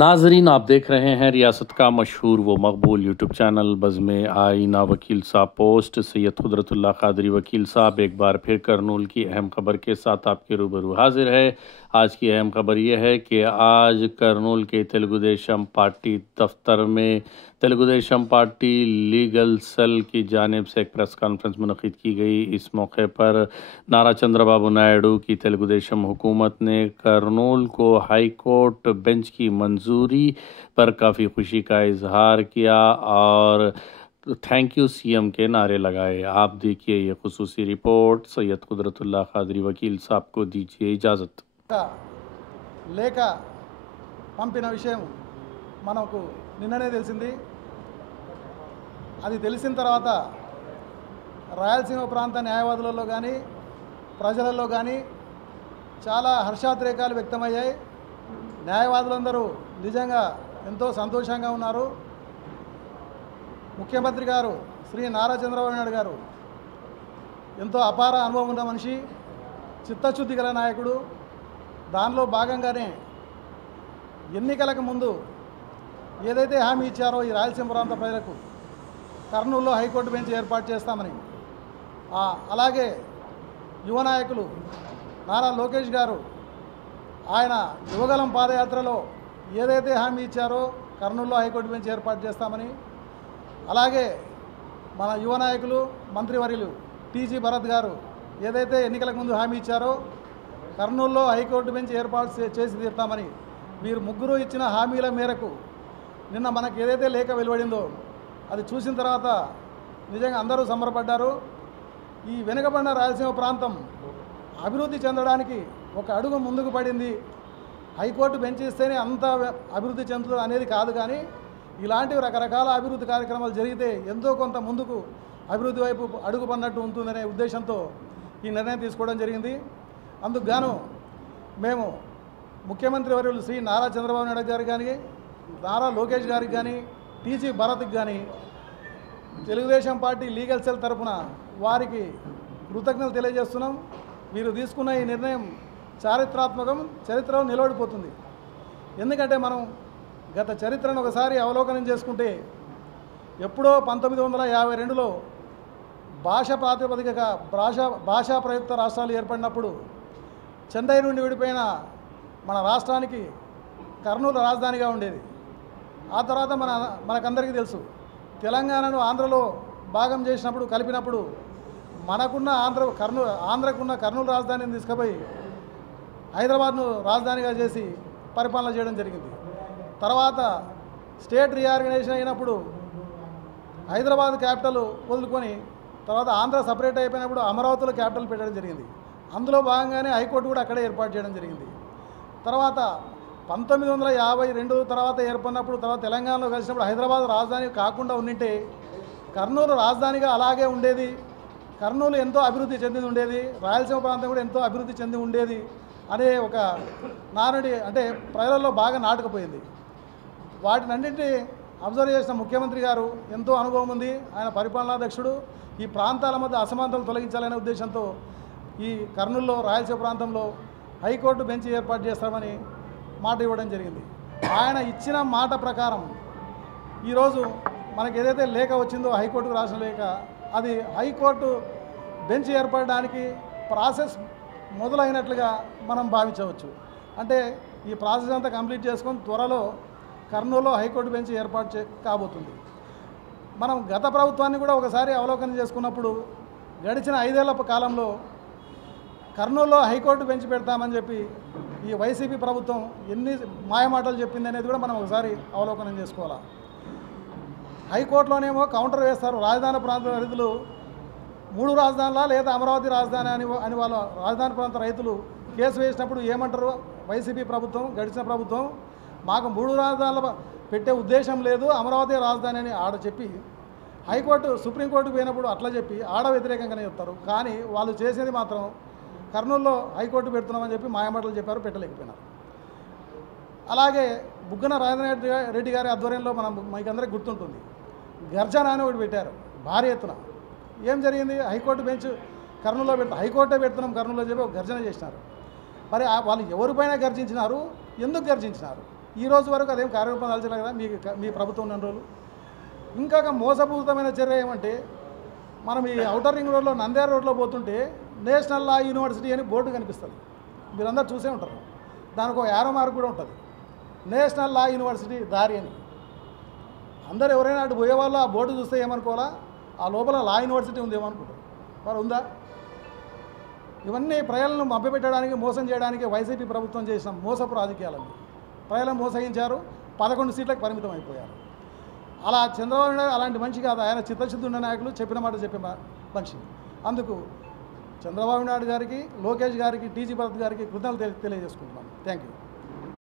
नाजरीन, आप देख रहे हैं रियासत का मशहूर व मकबूल यूट्यूब चैनल बज़्म आईना। वकील साहब पोस्ट सैयद कुदरतुल्लाह क़ादरी वकील साहब एक बार फिर करनूल की अहम खबर के साथ आपके रूबरू हाजिर है। आज की अहम खबर यह है कि आज करनूल के तेलुगुदेशम पार्टी दफ्तर में तेलुगुदेशम पार्टी लीगल सेल की जानिब से एक प्रेस कॉन्फ्रेंस मुनक़िद की गई। इस मौके पर नारा चंद्रबाबू नायडू की तेलुगुदेशम हुकूमत ने करनूल को हाई कोर्ट बेंच की मंजूरी पर काफ़ी खुशी का इजहार किया और थैंक यू सीएम के नारे लगाए। आप देखिए ये खुसूसी रिपोर्ट। सैयद कुदरतुल्लाह क़ादरी वकील साहब को दीजिए इजाज़त। లేఖ పంపిన విషయం మనకు నిన్ననే తెలిసింది। అది తెలిసిన తర్వాత రాయలసీమ ప్రాంత న్యాయవాదులలో కానీ ప్రజలలో కానీ చాలా హర్షాతిరేకాలు వ్యక్తమయ్యాయి। న్యాయవాదులందరూ నిజంగా ఎంతో సంతోషంగా ఉన్నారు। ముఖ్యమంత్రి గారు శ్రీ నారా చంద్రబాబు నాయుడు గారు ఎంతో అపార అనుభవం ఉన్న మనిషి, చిత్తశుద్ధి గల నాయకుడు। దానిలో భాగంగానే ఎన్నికలకు ముందు ఏదైతే హామీ ఇచ్చారో ఈ రాయలసీమ ప్రాంత ప్రజలకు కర్నూలులో హైకోర్టు బెంచ్ ఏర్పాటు చేస్తామని, అలాగే యువ నాయకులు నారా లోకేష్ గారు ఆయన యువగలం పాదయాత్రలో ఏదైతే హామీ ఇచ్చారో కర్నూలులో హైకోర్టు బెంచ్ ఏర్పాటు చేస్తామని, అలాగే మన యువ నాయకులు మంత్రివర్యులు టీజీ భరత్ గారు ఏదైతే ఎన్నికలకు ముందు హామీ ఇచ్చారో కర్నూలులో హైకోర్టు బెంచ్ ఏర్పాటు చేసి తీరుతామని వీరు ముగ్గురు ఇచ్చిన హామీల మేరకు నిన్న మనకు ఏదైతే లేఖ వెలువడిందో అది చూసిన తర్వాత నిజంగా అందరూ సంబరపడ్డారు। ఈ వెనుకబడిన రాయలసీమ ప్రాంతం అభివృద్ధి చెందడానికి ఒక అడుగు ముందుకు పడింది। హైకోర్టు బెంచ్ ఇస్తేనే అంత అభివృద్ధి చెందుతుంది అనేది కాదు, కానీ ఇలాంటివి రకరకాల అభివృద్ధి కార్యక్రమాలు జరిగితే ఎంతో కొంత ముందుకు అభివృద్ధి వైపు అడుగు పడినట్టు ఉంటుందనే ఉద్దేశంతో ఈ నిర్ణయం తీసుకోవడం జరిగింది। అందుకు గాను మేము ముఖ్యమంత్రి వర్యులు శ్రీ నారా చంద్రబాబు నాయుడు గారికి కానీ నారా లోకేష్ గారికి కానీ టీజీ భరత్కి కానీ తెలుగుదేశం పార్టీ లీగల్ సెల్ తరఫున వారికి కృతజ్ఞతలు తెలియజేస్తున్నాం। మీరు తీసుకున్న ఈ నిర్ణయం చారిత్రాత్మకం, చరిత్రలో నిలబడిపోతుంది। ఎందుకంటే మనం గత చరిత్రను ఒకసారి అవలోకనం చేసుకుంటే ఎప్పుడో 1952లో భాష ప్రాతిపదికగా భాషా ప్రయుక్త రాష్ట్రాలు ఏర్పడినప్పుడు చెన్నై నుండి విడిపోయిన మన రాష్ట్రానికి కర్నూలు రాజధానిగా ఉండేది। ఆ తర్వాత మనకందరికీ తెలుసు తెలంగాణను ఆంధ్రలో భాగం చేసినప్పుడు కలిపినప్పుడు మనకున్న ఆంధ్రకున్న కర్నూలు రాజధానిని తీసుకుపోయి హైదరాబాద్ను రాజధానిగా చేసి పరిపాలన చేయడం జరిగింది। తర్వాత స్టేట్ రీఆర్గనైజేషన్ అయినప్పుడు హైదరాబాద్ క్యాపిటల్ వదులుకొని తర్వాత ఆంధ్ర సపరేట్ అయిపోయినప్పుడు అమరావతిలో క్యాపిటల్ పెట్టడం జరిగింది। అందులో భాగంగానే హైకోర్టు కూడా అక్కడే ఏర్పాటు చేయడం జరిగింది। తర్వాత 1952 తర్వాత ఏర్పడినప్పుడు తర్వాత తెలంగాణలో కలిసినప్పుడు హైదరాబాద్ రాజధాని కాకుండా ఉండింటే కర్నూలు రాజధానిగా అలాగే ఉండేది, కర్నూలు ఎంతో అభివృద్ధి చెంది ఉండేది, రాయలసీమ ప్రాంతం కూడా ఎంతో అభివృద్ధి చెంది ఉండేది అనే ఒక నానుడి అంటే ప్రజలలో బాగా నాటుకుపోయింది। వాటినన్నింటినీ అబ్జర్వ్ చేసిన ముఖ్యమంత్రి గారు ఎంతో అనుభవం ఉంది, ఆయన పరిపాలనాధ్యక్షుడు, ఈ ప్రాంతాల మధ్య అసమానతలు తొలగించాలనే ఉద్దేశంతో ఈ కర్నూలులో రాయలసీమ ప్రాంతంలో హైకోర్టు బెంచ్ ఏర్పాటు చేస్తామని మాట ఇవ్వడం జరిగింది। ఆయన ఇచ్చిన మాట ప్రకారం ఈరోజు మనకు ఏదైతే లేఖ వచ్చిందో హైకోర్టుకు రాసిన లేఖ, అది హైకోర్టు బెంచ్ ఏర్పడడానికి ప్రాసెస్ మొదలైనట్లుగా మనం భావించవచ్చు। అంటే ఈ ప్రాసెస్ అంతా కంప్లీట్ చేసుకొని త్వరలో కర్నూలులో హైకోర్టు బెంచ్ ఏర్పాటు కాబోతుంది। మనం గత ప్రభుత్వాన్ని కూడా ఒకసారి అవలోకనం చేసుకున్నప్పుడు గడిచిన 5 ఏళ్ల కాలంలో కర్నూలులో హైకోర్టు బెంచ్ పెడతామని చెప్పి ఈ వైసీపీ ప్రభుత్వం ఎన్ని మాయమాటలు చెప్పింది అనేది కూడా మనం ఒకసారి అవలోకనం చేసుకోవాలి। హైకోర్టులోనేమో కౌంటర్ వేస్తారు, రాజధాని ప్రాంత రైతులు 3 రాజధానులా లేదా అమరావతి రాజధాని అని వాళ్ళ రాజధాని ప్రాంత రైతులు కేసు వేసినప్పుడు ఏమంటారు వైసీపీ ప్రభుత్వం, గడిచిన ప్రభుత్వం, మాకు 3 రాజధానులు పెట్టే ఉద్దేశం లేదు, అమరావతి రాజధాని అని ఆడ చెప్పి హైకోర్టు సుప్రీంకోర్టుకు పోయినప్పుడు అట్లా చెప్పి ఆడ వ్యతిరేకంగానే చెప్తారు, కానీ వాళ్ళు చేసేది మాత్రం కర్నూలులో హైకోర్టు పెడుతున్నామని చెప్పి మాయమాటలు చెప్పారు, పెట్టలేకపోయినారు। అలాగే బుగ్గన రాజేంద్ర రెడ్డి గారి ఆధ్వర్యంలో మీకందరికీ గుర్తుంటుంది గర్జన అని ఒకటి పెట్టారు భారీ ఎత్తున। ఏం జరిగింది? హైకోర్టు బెంచ్ కర్నూలులో హైకోర్టే పెడుతున్నాం కర్నూలులో చెప్పి ఒక గర్జన చేసినారు। మరి వాళ్ళు ఎవరిపైన గర్జించినారు, ఎందుకు గర్జించినారు? ఈ రోజు వరకు అదేం కార్యరూపం దాల్చలేదు కదా మీ ప్రభుత్వం ఉన్న రోజులు. ఇంకొక మోసపూరితమైన చర్య ఏమంటే, మనం ఈ ఔటర్ రింగ్ రోడ్లో నంద్యాల రోడ్లో పోతుంటే నేషనల్ లా యూనివర్సిటీ అని బోర్డు కనిపిస్తుంది, మీరందరూ చూసే ఉంటారు. దానికి ఒక యారో మార్క్ కూడా ఉంటుంది, నేషనల్ లా యూనివర్సిటీ దారి అని. అందరు ఎవరైనా అటు పోయేవాళ్ళు ఆ బోర్డు చూస్తే ఏమనుకోవాలా, ఆ లోపల లా యూనివర్సిటీ ఉందేమో అనుకుంటారు. మరి ఉందా? ఇవన్నీ ప్రజలను మభ్యపెట్టడానికి, మోసం చేయడానికి వైసీపీ ప్రభుత్వం చేసిన మోసపు రాజకీయాలండి. ప్రజలను మోసగించారు, 11 సీట్లకు పరిమితం అయిపోయారు. అలా చంద్రబాబు నాయుడు అలాంటి మనిషి కాదు, ఆయన చిత్తశుద్ధి ఉన్న నాయకులు, చెప్పిన మాట చెప్పే మనిషి. అందుకు చంద్రబాబు నాయుడు గారికి, లోకేష్ గారికి, టీజీ భరత్ గారికి కృతజ్ఞతలు తెలియజేసుకుంటున్నాను. Thank you.